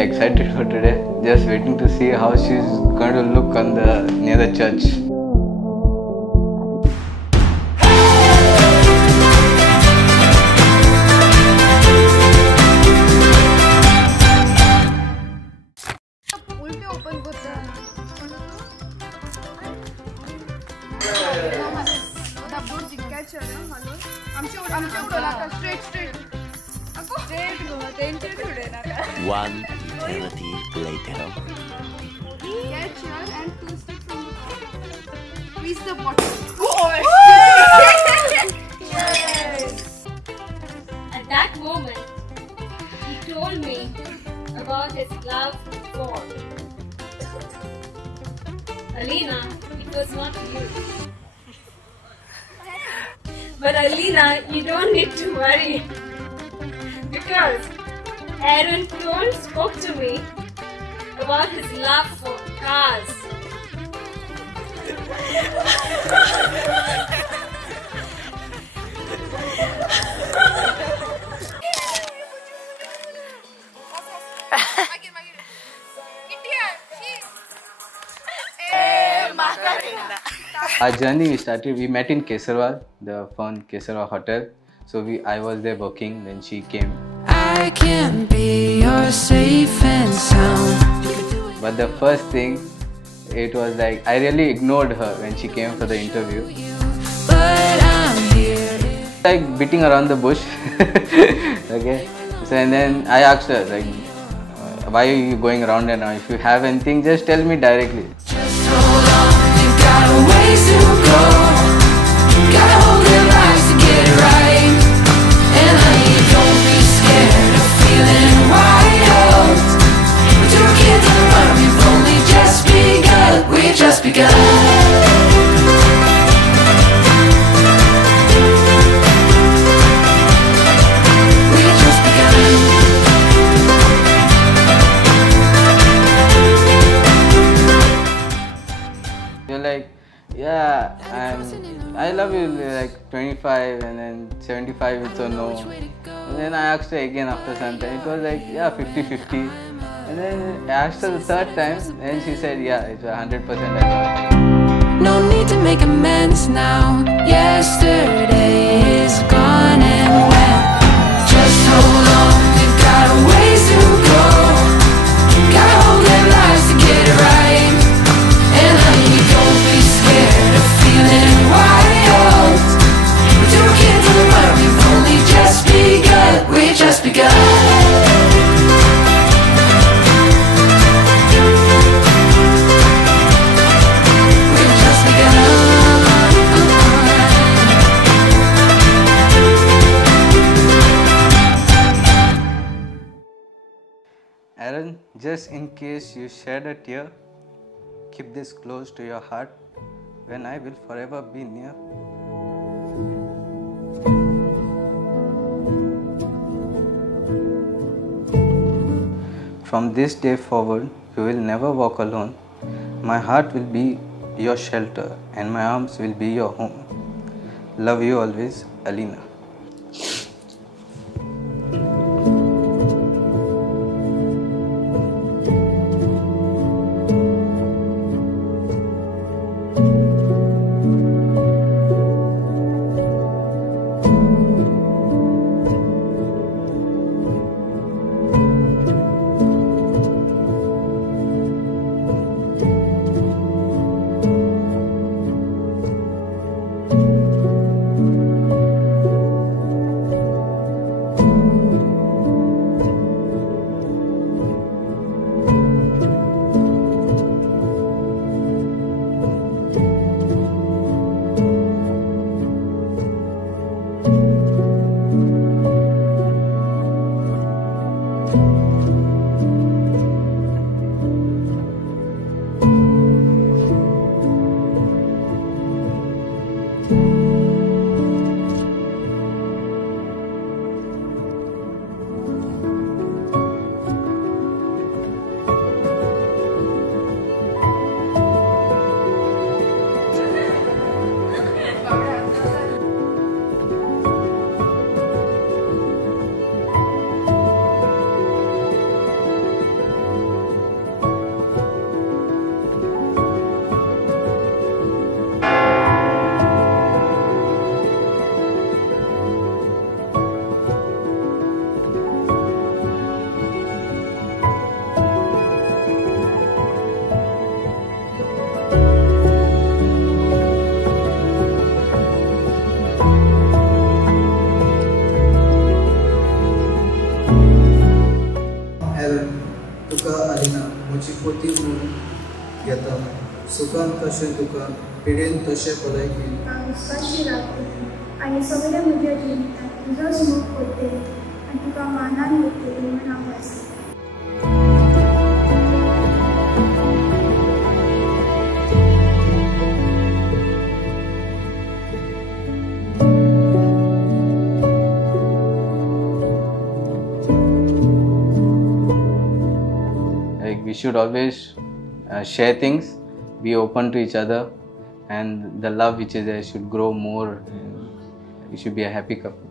really excited for today. Just waiting to see how she's going to look on near the church. One eternity later. Get here and twist it from the top. Twist the bottom. Yes. At that moment, he told me about his love for Alina. It was not you. But Alina, you don't need to worry, because Aaron Clone spoke to me about his love for cars. Our journey we met in Kesarwad, the fun Kesarwad hotel. So I was there working, then she came. I can be your safe and sound. But the first thing, it was like I really ignored her when she came for the interview. But I'm here. Like beating around the bush. Okay. So and then I asked her like, why are you going around and around? If you have anything, just tell me directly. Just hold on, you got a ways to go. Gotta hold your lives to get it right. And honey, don't be scared of feeling wild. With your kids on the run, we've only just begun. We just begun. You're like, yeah, I love you like 25 and then 75 it's a no. And then I asked her again after some time, it was like, yeah, 50-50. And then I asked her the third time and she said, yeah, it's 100% I love you. No need to make amends now. Yesterday is gone and went. Just hold on, you got a ways to go. Gotta hold their lives to get it right. And honey, don't be scared of feeling wild. With your kids on the run, we've only just begun. We just begun. Aaron, just in case you shed a tear, keep this close to your heart when I will forever be near. From this day forward, you will never walk alone. My heart will be your shelter and my arms will be your home. Love you always, Alina. सुखान तशें दुखान पिडेन तशें भलायकेन हांव विस्वाशी रावतली आनी सगळ्या म्हज्या जिवितांत तुजोच मोग करतली आनी तुका मानान घेतली म्हूण हांव आसा. Like we should always share things, be open to each other, and the love which is there should grow more. We should be a happy couple.